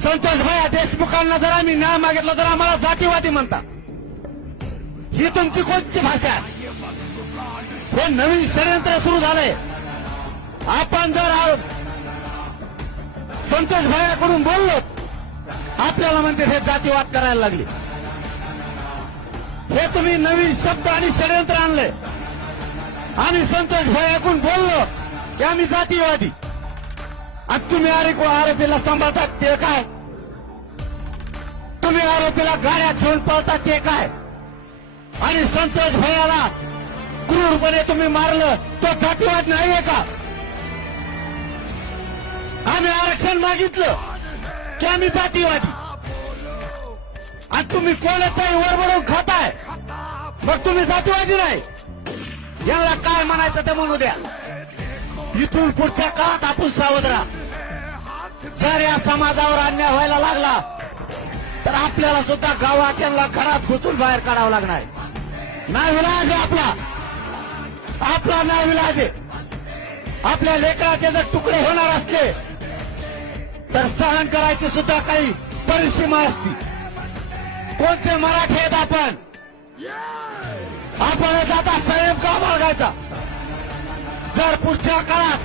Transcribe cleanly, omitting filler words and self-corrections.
संतोष भैया देशमुखांना जर आम्ही न्याय मागितला तर आम्हाला जातीवादी म्हणता. ही तुमची कोणती भाषा? हे नवीन षडयंत्र सुरू झालंय. आपण जर संतोष भैयाकडून बोललो आपल्याला म्हणते हे जातीवाद करायला लागले. हे तुम्ही नवीन शब्द आणि षडयंत्र आणलंय. आम्ही संतोष भैयाकडून बोललो की आम्ही जातीवादी आणि तुम्ही आरोपीला सांभाळतात ते काय? तुम्ही आरोपीला गाड्या घेऊन पळतात ते काय? आणि संतोष भैयाला क्रूरपणे तुम्ही मारलं तो जातीवाद नाहीये का? आम्ही आरक्षण मागितलं की आम्ही जातीवादी आणि तुम्ही कोणाचाही वरबडून खाताय मग तुम्ही जातीवादी नाही. याला काय म्हणायचं ते म्हणू द्या. इथून पुढच्या काळात आपण सावध राहा. जर या समाजावर अन्याय व्हायला लागला तर आपल्याला सुद्धा गावात त्यांना घरात घुसून बाहेर काढावं लागणार. नाविलाज आहे आपला नाविलाज आहे. आपल्या लेकराचे जर तुकडे होणार असले तर सहन करायची सुद्धा काही परिसीमा असती. कोणते मराठी आहेत आपण आता संयम का बाळगायचा? जर पुढच्या काळात